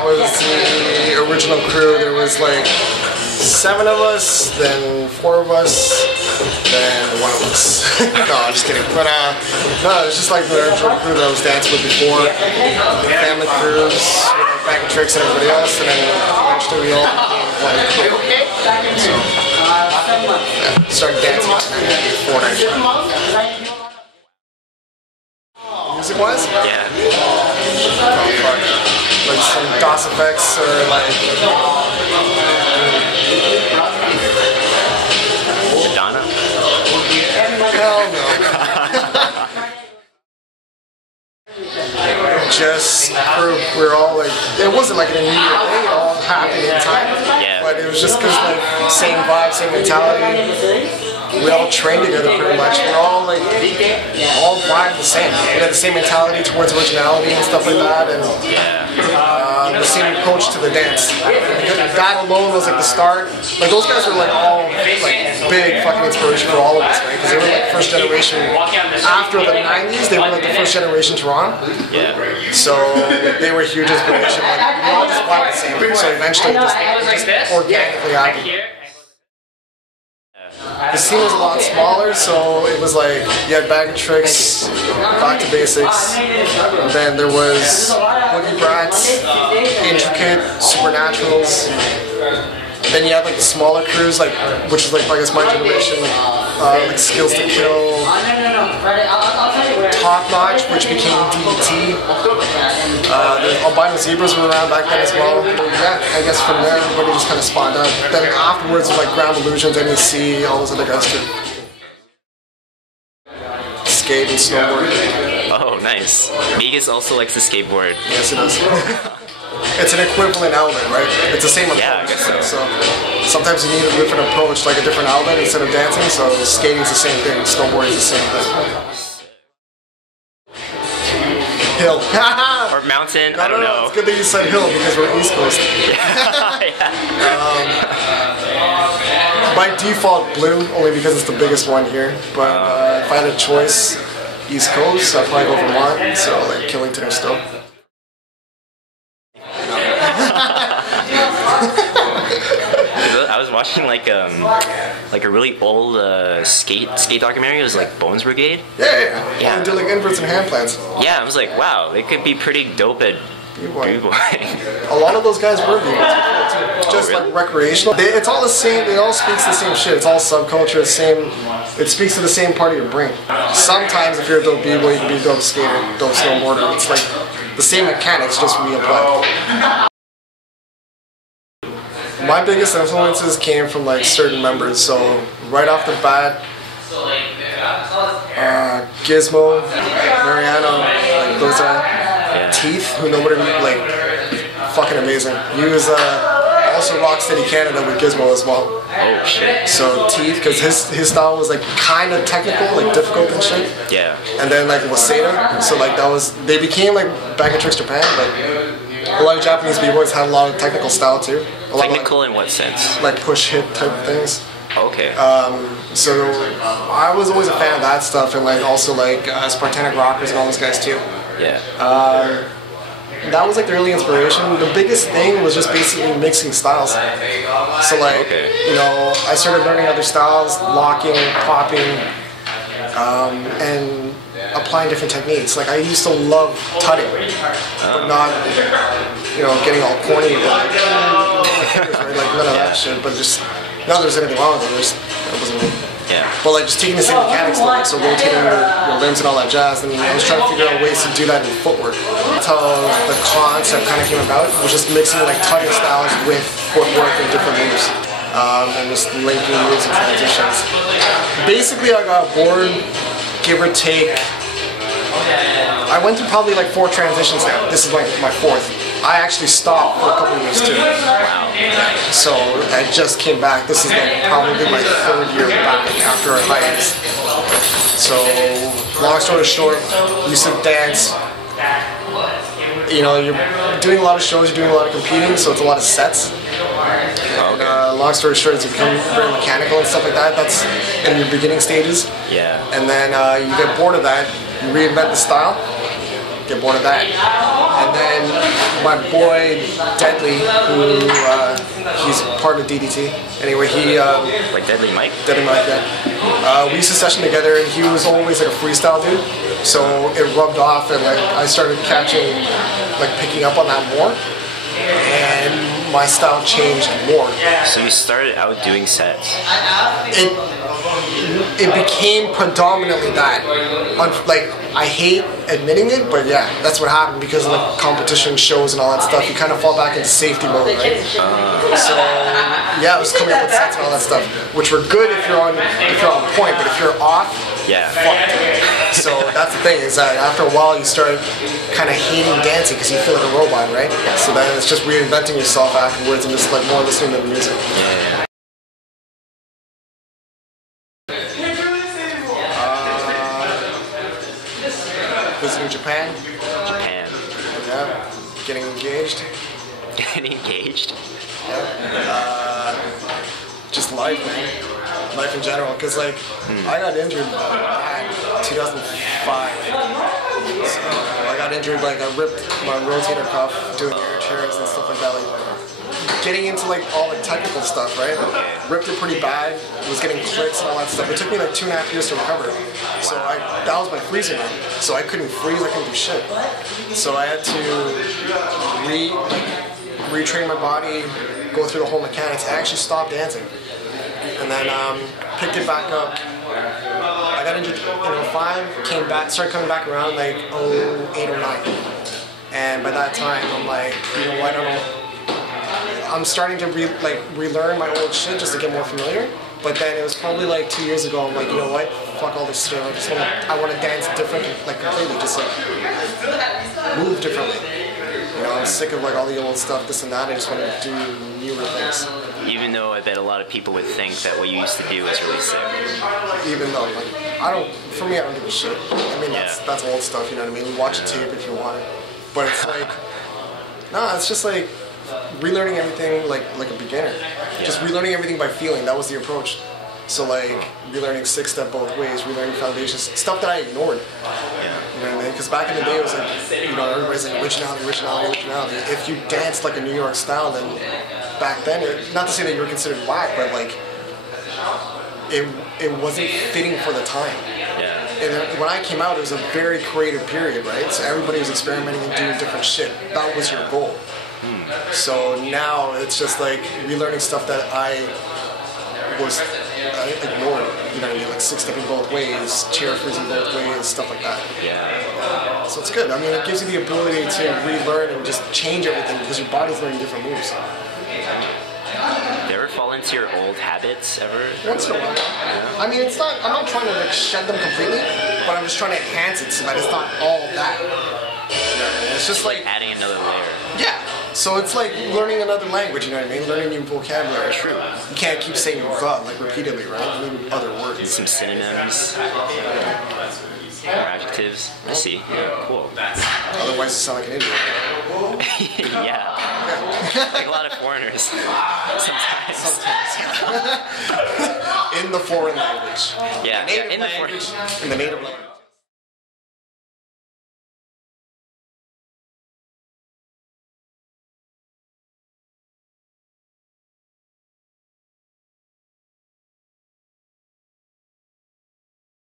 that was the original crew. There was like 7 of us, then 4 of us, then 1 of us. No, I'm just kidding. But no, it's just like the original crew that I was dancing with before. The family crews, with like Trix and everybody else, and then eventually we all became one crew. So, yeah, started dancing in 1994. Music-wise? Yeah. Oh, fuck. Like some DOS effects or like... Madonna? Hell no. Just we're all like, it wasn't like an immediate thing, it all happened in time. Yeah. But it was just because like same vibe, same mentality. We all trained together pretty much. We're all like, all vibe the same. We had the same mentality towards originality and stuff like that, and the same approach to the dance. That alone was like the start. Like those guys were like all like big fucking inspiration for all of us, right? Because they were like first generation. After the 90s, they were like the first generation Toronto. Yeah. So they were huge inspiration. Like we all just vibe the same. So eventually, just organically happened. The scene was a lot smaller, so it was like you had Bag of Trix, Back to Basics, and then there was Boogie Brats, Intricate, Supernaturals. Then you had like the smaller crews, like which is like I guess my generation, like Skills to Kill, Top Notch, which became DDT. The Albino Zebras were around back then as well. Yeah, I guess from there everybody just kind of spawned out. Then afterwards was like Ground Illusions, NEC, all those other guys too. Skate and snowboard. Oh, nice. Vegas also likes to skateboard. Yes, it does. It's an equivalent element, right? It's the same approach. Yeah, I guess so. So sometimes you need a different approach, like a different element instead of dancing. So skating's the same thing, snowboarding's the same thing. Hill. Or mountain, I don't know. It's good that you said hill because we're East Coast. By default blue, only because it's the biggest one here. But if I had a choice, East Coast, I'd probably go Vermont. So like Killington or Stowe. I was watching like a really old skate documentary. It was like Bones Brigade. Yeah. They do like inverts and hand plants. Yeah, I was like, wow, they could be pretty dope at BBoying. A lot of those guys were BBoys too. Just like recreational. It's all the same. It all speaks the same shit. It's all subculture. It speaks to the same part of your brain. Sometimes if you're a dope B-boy, you can be a dope skater, dope snowboarder. It's like the same mechanics, just reapplied. My biggest influences came from like certain members. So right off the bat, Gizmo, Mariano, like those Teeth, who nobody like, fucking amazing. He was also Rocksteady Canada with Gizmo as well. Oh shit. So Teeth, because his style was like kind of technical, like difficult and shit. Yeah. And then like Waseda, so like they became like Bag of Trix Japan, but a lot of Japanese b-boys had a lot of technical style too. Technical in what sense? Like push hit type things. Okay. So I was always a fan of that stuff, and like also like Spartanic Rockers and all those guys too. Yeah. That was like the early inspiration. The biggest thing was just basically mixing styles. So like, you know, I started learning other styles, locking, popping, and applying different techniques. Like I used to love tutting, but not, you know, getting all corny with like, right? Like none of that shit. But just not that there's anything wrong with it. That wasn't me. Yeah. But like just taking the same mechanics, like so rotating your limbs and all that jazz. And I was trying to figure out ways to do that in footwork. That's how the concept kind of came about. It was just mixing like tutting styles with footwork and different moves. And just linking moves and transitions. Basically, I got bored, give or take. I went through probably like 4 transitions now. This is like my 4th. I actually stopped for a couple of years too. So I just came back. This is like probably my 3rd year back after a hiatus. So long story short, used to dance. You know, you're doing a lot of shows, you're doing a lot of competing, so it's a lot of sets. And, long story short, it's become very mechanical and stuff like that. That's in your beginning stages. Yeah. And then you get bored of that, you reinvent the style, get bored of that. And then my boy Deadly, who he's part of DDT. Anyway, he Like Deadly Mike? Deadly Mike, yeah. We used to session together, and he was always like a freestyle dude. So it rubbed off, and like I started catching, like picking up on that more, and my style changed more. So you started out doing sets. It became predominantly that. Like, I hate admitting it, but yeah, that's what happened because of like competition shows and all that stuff. You kind of fall back into safety mode, right? So yeah, I was coming up with sets and all that stuff, which were good if you're on point, but if you're off, yeah, fucked. So that's the thing, is that after a while you start kind of hating dancing because you feel like a robot, right? So then it's just reinventing yourself afterwards and just like more listening to the music. Yeah. Visiting Japan. Japan. Yeah. Getting engaged. Getting engaged? Yeah. Just life, man. Life in general. Because, like, I got injured in 2005. So I got injured, like, I ripped my rotator cuff doing air chairs and stuff like that. Like, getting into, like, all the technical stuff, right? Ripped it pretty bad. Was getting clicks and all that stuff. It took me, like, 2.5 years to recover. So that was my freezing room. So I couldn't freeze, I couldn't do shit. So I had to retrain my body, go through the whole mechanics. I actually stopped dancing. And then picked it back up. I got injured in 2005, started coming back around like 2008, 2009. And by that time, I'm like, you know what, I'm starting to relearn my old shit just to get more familiar. But then it was probably like 2 years ago, I'm like, you know what, fuck all this shit. I want to dance different, like completely, just like move differently. You know, I'm sick of like all the old stuff, this and that. I just want to do newer things. Even though I bet a lot of people would think that what you used to do was really sick. Even though, like, for me, I don't give a shit. I mean, that's old stuff, you know what I mean? Watch a tape if you want it. But it's like, nah, it's just like relearning everything like a beginner. Yeah. Just relearning everything by feeling. That was the approach. So like relearning 6-step both ways, relearning foundations, stuff that I ignored. Yeah. You know what I mean? Because back in the day it was like, you know, everybody's like originality. If you danced like a New York style, then back then, not to say that you were considered whack, but like it wasn't fitting for the time. Yeah. And when I came out, it was a very creative period, right? So everybody was experimenting and doing different shit. That was your goal. So now it's just like relearning stuff that I ignored. You know what I mean? Like 6-stepping both ways, chair freezing both ways, stuff like that. Yeah. So it's good. I mean, it gives you the ability to relearn and just change everything because your body's learning different moves. Do you ever fall into your old habits ever? Once in a while. Yeah. I mean, I'm not trying to like shed them completely, but I'm just trying to enhance it so that it's not all that. Yeah, it's just like adding another layer. Yeah. So it's like learning another language, you know what I mean? Learning new vocabulary. True. You can't keep saying the like repeatedly, right? You need other words. Some synonyms. Or adjectives. I see. Yeah, cool. Otherwise you sound like an idiot. Yeah. Like a lot of foreigners. Sometimes. In the foreign language. Yeah. In the native language.